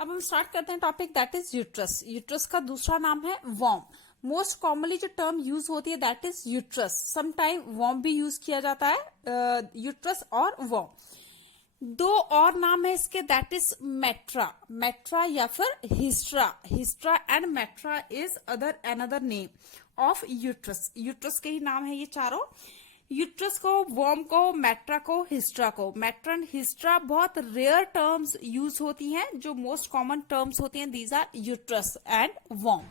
अब हम स्टार्ट करते हैं topic that is uterus. Uterus का दूसरा नाम है वॉर्म। मोस्ट कॉमनली जो टर्म यूज होती है that is uterus. Some time वॉर्म भी यूज किया जाता है, यूट्रस और वॉर्म। दो और नाम है इसके दैट इज मेट्रा, मेट्रा या फिर hystera. Hystera and metra is another name of uterus. Uterus के ही नाम है ये चारों। यूट्रस को, वॉर्म को, मेट्रा को, हिस्ट्रा को। मेट्रा एंड हिस्ट्रा बहुत रेयर टर्म्स यूज होती हैं। जो मोस्ट कॉमन टर्म्स होती हैं दीज आर यूट्रस एंड वॉर्म।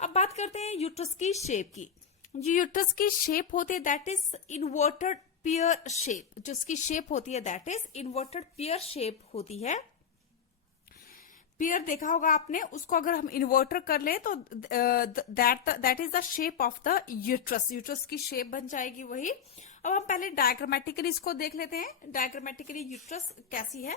अब बात करते हैं यूट्रस की शेप की। जो यूट्रस की शेप होती है that is inverted peer shape. जो इसकी शेप होती है that is inverted peer shape होती है। पियर देखा होगा आपने, उसको अगर हम इन्वर्टर कर ले तो that is the shape of the uterus. Uterus की शेप बन जाएगी वही। अब हम पहले डायग्रामेटिकली इसको देख लेते हैं। डायग्रामेटिकली यूट्रस कैसी है।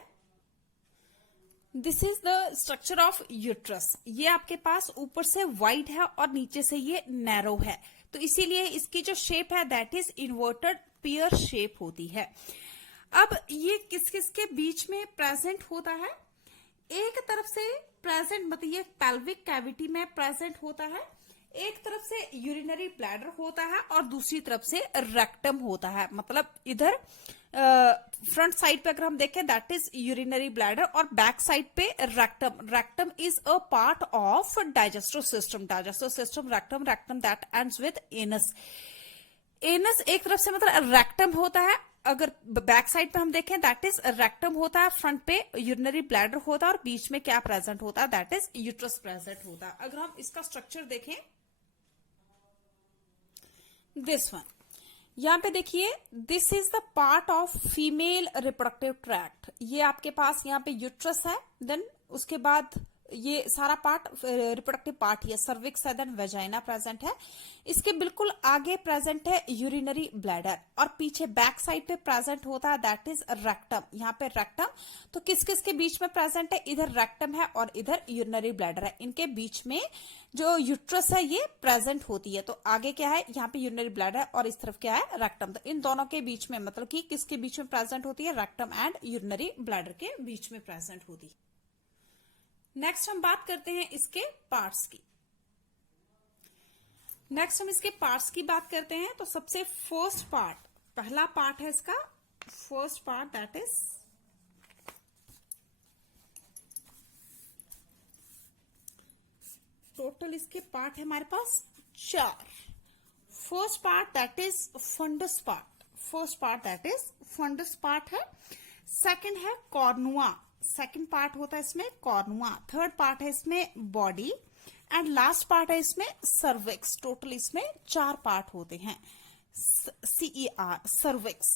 This is the structure of uterus. ये आपके पास ऊपर से वाइड है और नीचे से ये नैरो है, तो इसीलिए इसकी जो शेप है that is inverted peer shape होती है। अब ये किस किस के बीच में प्रेजेंट होता है। एक तरफ से प्रेजेंट मतलब ये पेल्विक कैविटी में प्रेजेंट होता है, एक तरफ से यूरिनरी ब्लैडर होता है और दूसरी तरफ से रेक्टम होता है। मतलब इधर फ्रंट साइड पे अगर हम देखें दैट इज यूरिनरी ब्लैडर और बैक साइड पे rectum. Rectum is a part of digestive system. Digestive system rectum, rectum that ends with anus. Anus एक तरफ से मतलब रेक्टम होता है। अगर बैक साइड पे हम देखें दैट इज रेक्टम होता है, फ्रंट पे यूरिनरी ब्लैडर होता है और बीच में क्या प्रेजेंट होता है दैट इज यूट्रस प्रेजेंट होता है। अगर हम इसका स्ट्रक्चर देखें दिस वन, यहां पे देखिए this is the part of female reproductive tract. ये आपके पास यहाँ पे यूट्रस है, देन उसके बाद ये सारा पार्ट रिप्रोडक्टिव पार्ट है, सर्विक्स है, देन वेजाइना प्रेजेंट है। इसके बिल्कुल आगे प्रेजेंट है यूरिनरी ब्लैडर और पीछे बैक साइड पे प्रेजेंट होता है दैट इज रेक्टम। यहाँ पे रेक्टम, तो किस किस के बीच में प्रेजेंट है, इधर रेक्टम है और इधर यूरिनरी ब्लैडर है। इनके बीच में जो यूट्रस है ये प्रेजेंट होती है। तो आगे क्या है, यहाँ पे यूरिनरी ब्लैडर है और इस तरफ क्या है, रेक्टम। तो इन दोनों के बीच में मतलब कि किसके बीच में प्रेजेंट होती है, रेक्टम एंड यूरिनरी ब्लैडर के बीच में प्रेजेंट होती है। नेक्स्ट हम बात करते हैं इसके पार्ट्स की। नेक्स्ट हम इसके पार्ट्स की बात करते हैं। तो सबसे फर्स्ट पार्ट, पहला पार्ट है इसका first part that is total इसके पार्ट है हमारे पास 4। First part that is fundus part. First part that is fundus part है। सेकंड है कॉर्नुआ, सेकंड पार्ट होता है इसमें कॉर्नुआ। थर्ड पार्ट है इसमें बॉडी एंड लास्ट पार्ट है इसमें सर्विक्स। टोटल इसमें 4 पार्ट होते हैं। CER cervix.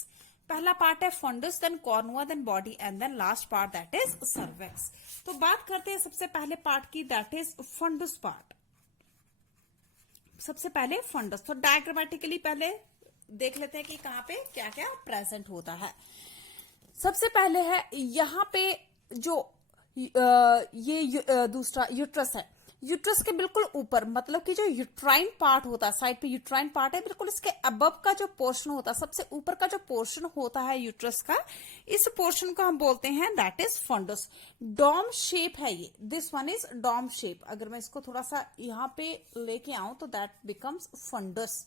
पहला पार्ट है fundus, then cornua, then body and then last part that is cervix. तो बात करते हैं सबसे पहले पार्ट की दैट इज फंडस पार्ट। सबसे पहले फंडस, तो डायग्रामेटिकली पहले देख लेते हैं कि कहां पे क्या क्या प्रेजेंट होता है। सबसे पहले है यहां पे जो ये दूसरा यूट्रस है, यूट्रस के बिल्कुल ऊपर मतलब कि जो यूट्राइन पार्ट होता है, साइड पे यूट्राइन पार्ट है, बिल्कुल इसके अबव का जो पोर्शन होता है, सबसे ऊपर का जो पोर्शन होता है यूट्रस का, इस पोर्शन को हम बोलते हैं that is fundus. Dome shape है ये, this one is dome shape. अगर मैं इसको थोड़ा सा यहाँ पे लेके आऊं तो दैट बिकम्स फंडस।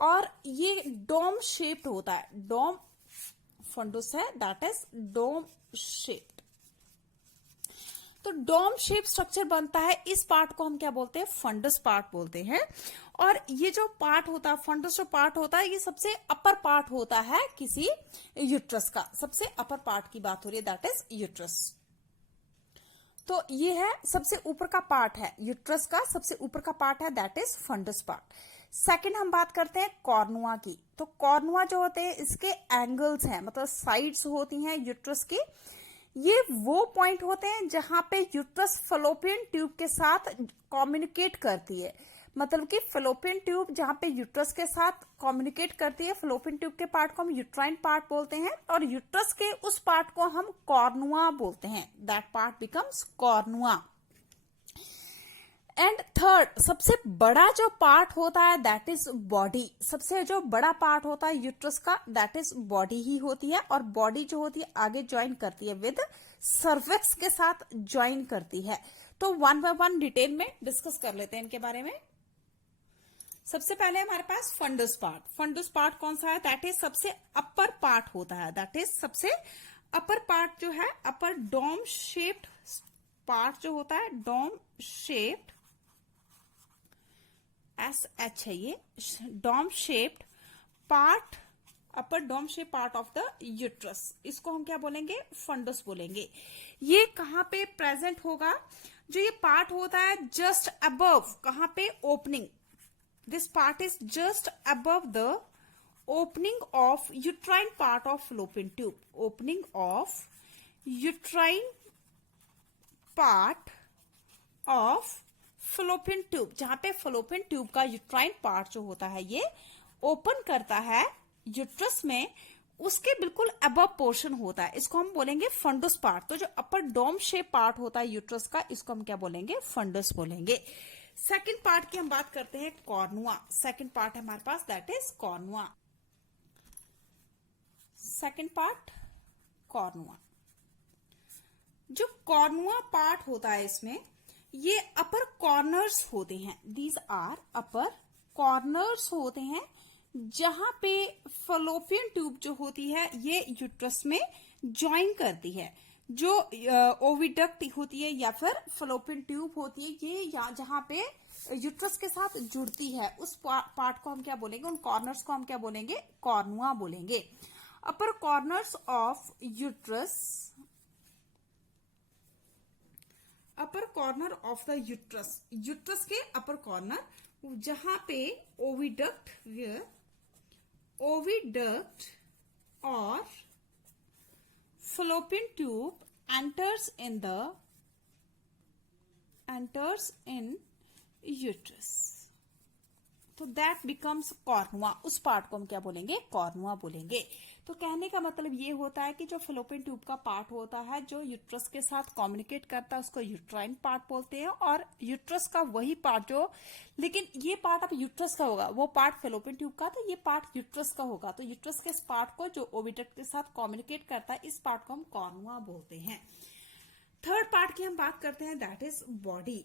और ये डोम शेप्ड होता है, डोम फंडस है दैट इज डोम शेप्ड। तो डोम शेप स्ट्रक्चर बनता है, इस पार्ट को हम क्या बोलते हैं, फंडस पार्ट बोलते हैं। और ये जो पार्ट होता है फंडस जो पार्ट होता है, ये सबसे अपर पार्ट होता है किसी यूट्रस का। सबसे अपर पार्ट की बात हो रही है दैट इज यूट्रस। तो ये है सबसे ऊपर का पार्ट है यूट्रस का, सबसे ऊपर का पार्ट है that is fundus part. Second हम बात करते हैं कॉर्नुआ की। तो कॉर्नुआ जो होते हैं इसके एंगल्स हैं, मतलब साइड्स होती हैं यूट्रस की। ये वो पॉइंट होते हैं जहां पे यूट्रस फलोपियन ट्यूब के साथ कम्युनिकेट करती है। मतलब कि फलोपियन ट्यूब जहां पे यूट्रस के साथ कम्युनिकेट करती है, फलोपियन ट्यूब के पार्ट को हम यूट्राइन पार्ट बोलते हैं और यूट्रस के उस पार्ट को हम कॉर्नुआ बोलते हैं। That part becomes कॉर्नुआ। And third सबसे बड़ा जो पार्ट होता है दैट इज बॉडी। सबसे जो बड़ा पार्ट होता है यूट्रस का दैट इज बॉडी ही होती है, और बॉडी जो होती है आगे ज्वाइन करती है विद सर्विक्स के साथ ज्वाइन करती है। तो वन बाय वन डिटेल में डिस्कस कर लेते हैं इनके बारे में। सबसे पहले हमारे पास फंडस पार्ट। फंडस पार्ट कौन सा है? दैट इज सबसे अपर पार्ट होता है। दैट इज सबसे अपर पार्ट जो है, अपर डोम शेप्ड पार्ट जो होता है, डोम शेप्ड, SH है ये, dome shaped part, upper dome shape part of the uterus, इसको हम क्या बोलेंगे? फंडस बोलेंगे। ये कहां पे प्रेजेंट होगा? जो ये पार्ट होता है जस्ट अबव, कहां पे? Opening. This part is just above the opening of uterine part of Fallopian tube. Opening of uterine part of Fallopian tube, जहां पे फलोपियन ट्यूब का यूट्राइन पार्ट जो होता है ये ओपन करता है यूट्रस में, उसके बिल्कुल अबव पोर्शन होता है, इसको हम बोलेंगे फंडस पार्ट। तो जो अपर डोम शेप पार्ट होता है यूट्रस का, इसको हम क्या बोलेंगे? फंडस बोलेंगे। सेकंड पार्ट की हम बात करते हैं, कॉर्नुआ। सेकंड पार्ट है हमारे पास that is cornua. Second part cornua. जो कॉर्नुआ पार्ट होता है इसमें ये अपर कॉर्नर्स होते हैं। दीज आर अपर कॉर्नर्स होते हैं, जहां पे फलोपियन ट्यूब जो होती है ये यूट्रस में ज्वाइन करती है। जो ओविडक्ट होती है या फिर फलोपियन ट्यूब होती है, ये जहां पे यूट्रस के साथ जुड़ती है, उस पार्ट को हम क्या बोलेंगे? उन कॉर्नर्स को हम क्या बोलेंगे? कॉर्नुआ बोलेंगे। Upper corners of uterus, upper corner of the uterus, uterus के अपर कॉर्नर, जहां पे ओविडक्ट, ओविडक्ट और fallopian tube enters in uterus, तो दैट बिकम्स कॉर्नुआ। उस पार्ट को हम क्या बोलेंगे? कॉर्नुआ बोलेंगे। तो कहने का मतलब ये होता है कि जो फलोपियन ट्यूब का पार्ट होता है जो यूट्रस के साथ कम्युनिकेट करता है, उसको यूट्राइन पार्ट बोलते हैं। और यूट्रस का वही पार्ट जो, लेकिन ये पार्ट अब यूट्रस का होगा, वो पार्ट फलोपियन ट्यूब का, तो ये पार्ट यूट्रस का होगा। तो यूट्रस के इस पार्ट को जो ओविडक्ट के साथ कम्युनिकेट करता है, इस पार्ट को हम कॉर्नुआ बोलते हैं। थर्ड पार्ट की हम बात करते हैं that is body.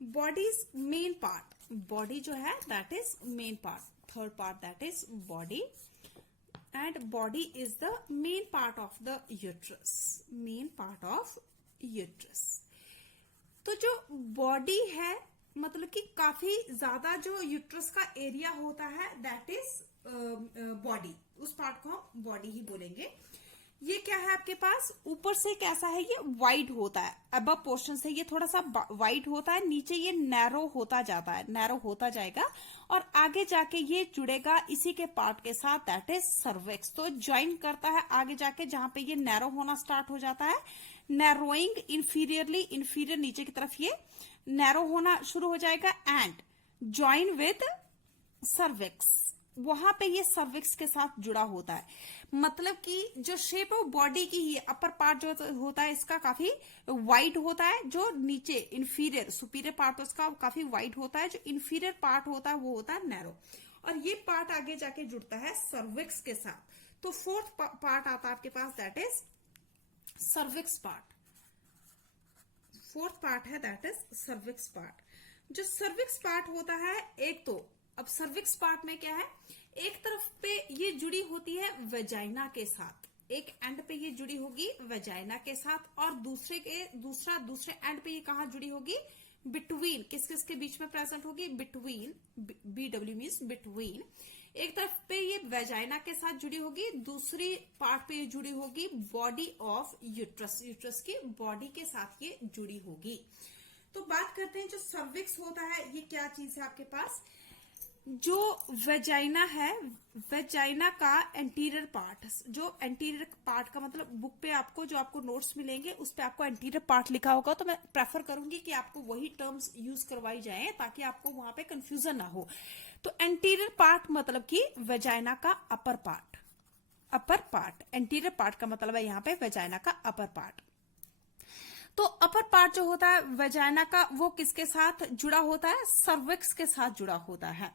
Body is main part. Body जो है that is main part. Third part that is body, and body is the main part of the uterus. Main part of uterus. तो जो body है मतलब कि काफी ज्यादा जो यूट्रस का एरिया होता है दैट इज बॉडी। उस पार्ट को हम बॉडी ही बोलेंगे। ये क्या है आपके पास? ऊपर से कैसा है? ये वाइड होता है, अबव पोर्शन से ये थोड़ा सा वाइड होता है, नीचे ये नैरो होता जाता है, नैरो होता जाएगा, और आगे जाके ये जुड़ेगा इसी के पार्ट के साथ दैट इज सर्विक्स। तो ज्वाइन करता है आगे जाके, जहां पे ये नैरो होना स्टार्ट हो जाता है, नैरोइंग इंफीरियरली, इंफीरियर नीचे की तरफ ये नैरो होना शुरू हो जाएगा, एंड ज्वाइन विद सर्विक्स, वहां पे ये सर्विक्स के साथ जुड़ा होता है। मतलब कि जो शेप है वो बॉडी की ही, अपर पार्ट जो होता है इसका काफी वाइड होता है, जो नीचे इंफीरियर, सुपीरियर पार्ट उसका काफी वाइड होता है, जो इंफीरियर पार्ट होता है वो होता है नैरो, और ये पार्ट आगे जाके जुड़ता है सर्विक्स के साथ। तो फोर्थ पार्ट आता है आपके पास that is cervix part. Fourth part है दैट इज सर्विक्स पार्ट। जो सर्विक्स पार्ट होता है, एक तो अब सर्विक्स पार्ट में क्या है, एक तरफ पे ये जुड़ी होती है वेजाइना के साथ, एक एंड पे ये जुड़ी होगी वेजाइना के साथ, और दूसरे एंड पे ये कहां जुड़ी होगी? बिटवीन, किस किस के बीच में प्रेजेंट होगी? Between, BW means between. एक तरफ पे ये वेजाइना के साथ जुड़ी होगी, दूसरी पार्ट पे ये जुड़ी होगी बॉडी ऑफ यूट्रस, यूट्रस की बॉडी के साथ ये जुड़ी होगी। तो बात करते हैं जो सर्विक्स होता है, ये क्या चीज है आपके पास? जो वेजाइना है, वेजाइना का एंटीरियर पार्ट, जो एंटीरियर पार्ट का मतलब बुक पे आपको जो आपको नोट्स मिलेंगे उस पे आपको एंटीरियर पार्ट लिखा होगा, तो मैं प्रेफर करूंगी कि आपको वही टर्म्स यूज करवाई जाए ताकि आपको वहां पे कंफ्यूजन ना हो। तो एंटीरियर पार्ट मतलब कि वेजाइना का upper part, upper part, anterior part का मतलब है यहाँ पे वेजाइना का अपर पार्ट। तो अपर पार्ट जो होता है वेजाइना का वो किसके साथ जुड़ा होता है, सर्विक्स के साथ जुड़ा होता है।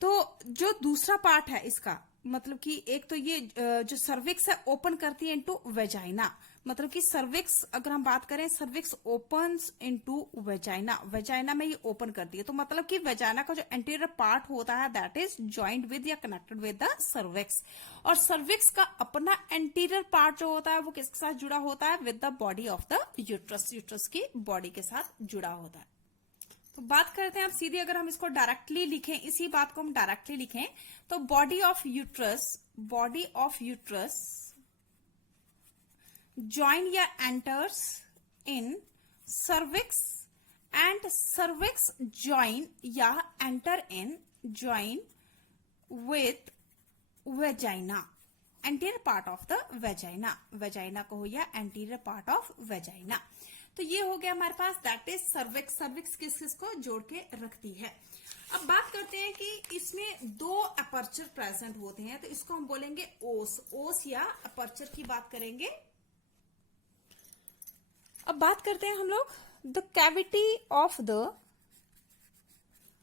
तो जो दूसरा पार्ट है इसका, मतलब कि एक तो ये जो सर्विक्स है ओपन करती है इनटू वेजाइना, मतलब कि सर्विक्स अगर हम बात करें cervix opens into vagina, vagina में ये ओपन करती है। तो मतलब कि वेजाइना का जो एंटीरियर पार्ट होता है दैट इज जॉइंट विद या कनेक्टेड विद द सर्विक्स, और सर्विक्स का अपना एंटीरियर पार्ट जो होता है वो किसके साथ जुड़ा होता है, with the body of the uterus, uterus की बॉडी के साथ जुड़ा होता है। तो बात करते हैं अब सीधी, अगर हम इसको डायरेक्टली लिखें, इसी बात को हम डायरेक्टली लिखें तो बॉडी ऑफ यूट्रस join या enters in cervix and cervix join या enter with vagina, anterior part of the vagina को हो या anterior part of vagina। तो ये हो गया हमारे पास दैट इज सर्विक्स, सर्विक्स किसको जोड़ के रखती है। अब बात करते हैं कि इसमें दो अपर्चर प्रेजेंट होते हैं, तो इसको हम बोलेंगे ओस या अपर्चर की बात करेंगे। अब बात करते हैं हम लोग the cavity of the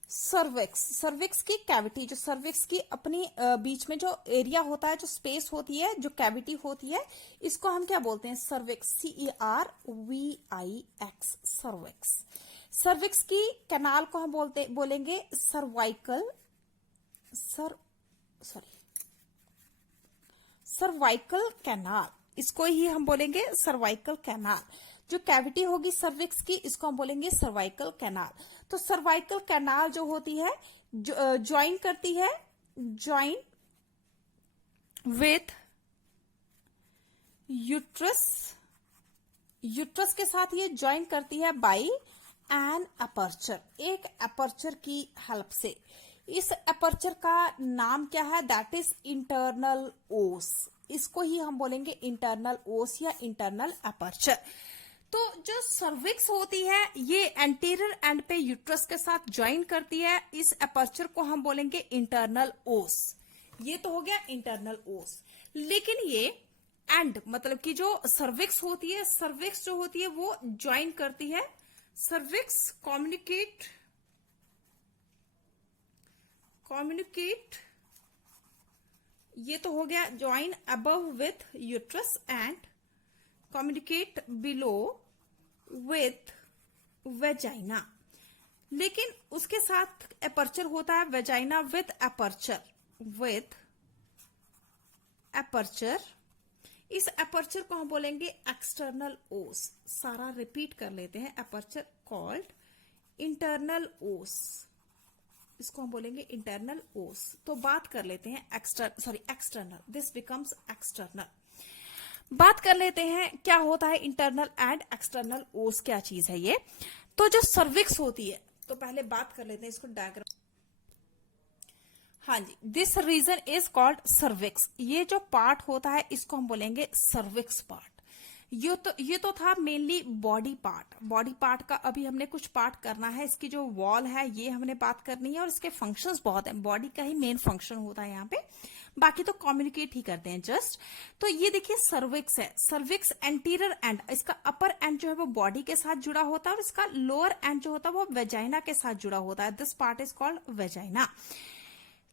cervix की कैविटी, जो सर्विक्स की अपनी बीच में जो एरिया होता है, जो स्पेस होती है, जो कैविटी होती है, इसको हम क्या बोलते हैं, सर्विक्स, CERVIX, सर्विक्स। सर्विक्स की कैनाल को हम बोलेंगे सर्वाइकल कैनाल, इसको ही हम बोलेंगे सर्वाइकल कैनाल। जो कैविटी होगी सर्विक्स की इसको हम बोलेंगे सर्वाइकल कैनाल। तो सर्वाइकल कैनाल जो होती है ज्वाइन करती है, ज्वाइन विथ यूट्रस, यूट्रस के साथ ये ज्वाइन करती है बाई एन अपर्चर, एक अपर्चर की हेल्प से। इस अपर्चर का नाम क्या है, दैट इज इंटरनल ओस, इसको ही हम बोलेंगे इंटरनल ओस या इंटरनल अपर्चर। तो जो सर्विक्स होती है ये एंटीरियर एंड पे यूट्रस के साथ ज्वाइन करती है, इस अपर्चर को हम बोलेंगे इंटरनल ओस। ये तो हो गया इंटरनल ओस। लेकिन ये एंड मतलब कि जो सर्विक्स होती है, सर्विक्स जो होती है वो ज्वाइन करती है, सर्विक्स कम्युनिकेट ये तो हो गया join above with uterus and communicate below with vagina. लेकिन उसके साथ अपर्चर होता है वेजाइना विथ अपर्चर। इस अपर्चर को हम बोलेंगे एक्सटर्नल ओस। सारा रिपीट कर लेते हैं, अपर्चर कॉल्ड इंटरनल ओस, इसको हम बोलेंगे इंटरनल ओस। तो बात कर लेते हैं एक्सटर्नल, दिस बिकम्स एक्सटर्नल। बात कर लेते हैं क्या होता है इंटरनल एंड एक्सटर्नल ओस, क्या चीज है ये। तो जो सर्विक्स होती है, तो पहले बात कर लेते हैं इसको डायग्राम। हाँ जी, this region is called cervix. ये जो पार्ट होता है इसको हम बोलेंगे सर्विक्स पार्ट। ये तो था मेनली बॉडी पार्ट का। अभी हमने कुछ पार्ट करना है, इसकी जो वॉल है ये हमने बात करनी है, और इसके फंक्शंस बहुत हैं। बॉडी का ही मेन फंक्शन होता है यहाँ पे, बाकी तो कम्युनिकेट ही करते हैं जस्ट। तो ये देखिए सर्विक्स है, सर्विक्स एंटीरियर एंड, इसका अपर एंड जो है वो बॉडी के साथ जुड़ा होता है, और इसका लोअर एंड जो होता है वो वेजाइना के साथ जुड़ा होता है। This part is called vagina.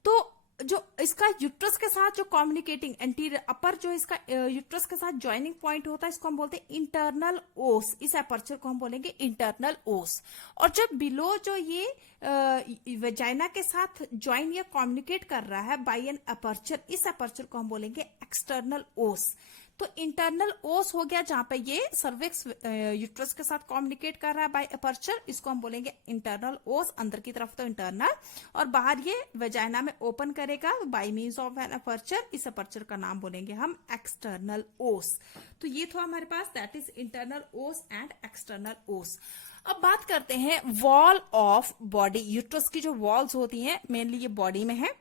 तो जो इसका यूट्रस के साथ जो कम्युनिकेटिंग एंटीरियर अपर जो इसका यूट्रस के साथ ज्वाइनिंग पॉइंट होता है, इसको हम बोलते हैं इंटरनल ओस। इस अपर्चर को हम बोलेंगे इंटरनल ओस। और जब बिलो जो ये वेजाइना के साथ ज्वाइन या कम्युनिकेट कर रहा है बाय एन अपर्चर, इस अपर्चर को हम बोलेंगे एक्सटर्नल ओस। तो इंटरनल ओस हो गया जहां पे ये सर्विक्स यूट्रस के साथ कम्युनिकेट कर रहा है बाय अपर्चर, इसको हम बोलेंगे इंटरनल ओस। अंदर की तरफ तो इंटरनल, और बाहर ये वेजाइना में ओपन करेगा by means of an aperture, इस अपर्चर का नाम बोलेंगे हम एक्सटर्नल ओस। तो ये था हमारे पास, दैट इज इंटरनल ओस एंड एक्सटर्नल ओस। अब बात करते हैं वॉल ऑफ बॉडी। यूट्रस की जो वॉल्स होती हैं मेनली ये बॉडी में है,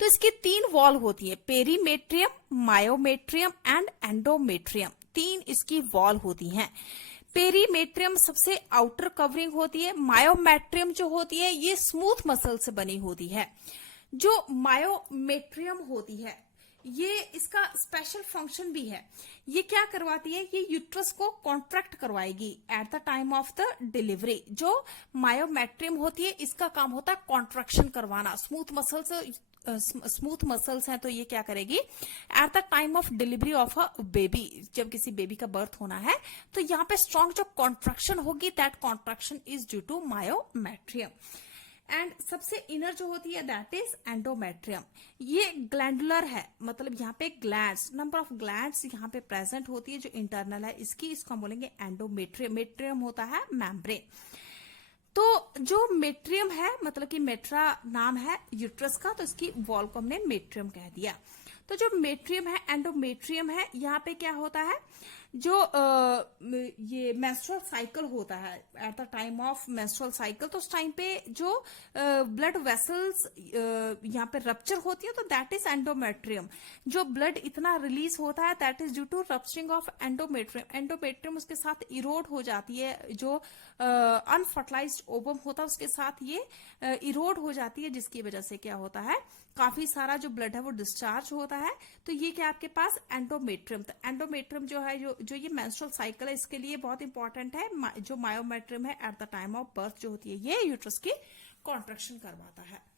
तो इसकी 3 वॉल होती है, पेरीमेट्रियम, मायोमेट्रियम एंड एंडोमेट्रियम। 3 इसकी वॉल होती हैं। पेरीमेट्रियम सबसे आउटर कवरिंग होती है। मायोमेट्रियम जो होती है ये स्मूथ मसल से बनी होती है। जो मायोमेट्रियम होती है ये इसका स्पेशल फंक्शन भी है। ये क्या करवाती है, ये यूट्रस को कॉन्ट्रैक्ट करवाएगी at the time of the delivery. जो मायोमेट्रियम होती है इसका काम होता है कॉन्ट्रैक्शन करवाना। स्मूथ मसल्स हैं तो ये क्या करेगी, at the time of delivery of a baby, जब किसी बेबी का बर्थ होना है तो यहाँ पे स्ट्रॉन्ग जो कॉन्ट्रैक्शन होगी, that contraction is due to myometrium. And सबसे इनर जो होती है दैट इज एंडोमेट्रियम। ये ग्लैंडुलर है, मतलब यहाँ पे ग्लैंड्स, नंबर ऑफ ग्लैंड्स यहाँ पे प्रेजेंट होती है जो इंटरनल है इसकी, इसको हम बोलेंगे एंडोमेट्रियम। मेट्रियम होता है मेम्ब्रेन। तो जो मेट्रियम है, मतलब कि मेट्रा नाम है यूट्रस का, तो इसकी वॉल को हमने मेट्रियम कह दिया। तो जो मेट्रियम है, एंडोमेट्रियम है, यहाँ पे क्या होता है, जो ये मेंस्ट्रुअल साइकिल होता है at the time of menstrual cycle, तो उस टाइम पे जो ब्लड वेसल्स यहाँ पे रप्चर होती है तो दैट इज एंडोमेट्रियम। जो ब्लड इतना रिलीज होता है that is due to rupturing of endometrium. Endometrium उसके साथ इरोड हो जाती है, जो अनफर्टिलाइज्ड ओवम होता है उसके साथ ये इरोड हो जाती है, जिसकी वजह से क्या होता है, काफी सारा जो ब्लड है वो डिस्चार्ज होता है। तो ये क्या आपके पास एंडोमेट्रियम। तो एंडोमेट्रियम जो है, जो ये मेंस्ट्रुअल साइकिल है, इसके लिए बहुत इंपॉर्टेंट है। जो मायोमेट्रियम है at the time of birth जो होती है, ये यूट्रस की कॉन्ट्रैक्शन करवाता है।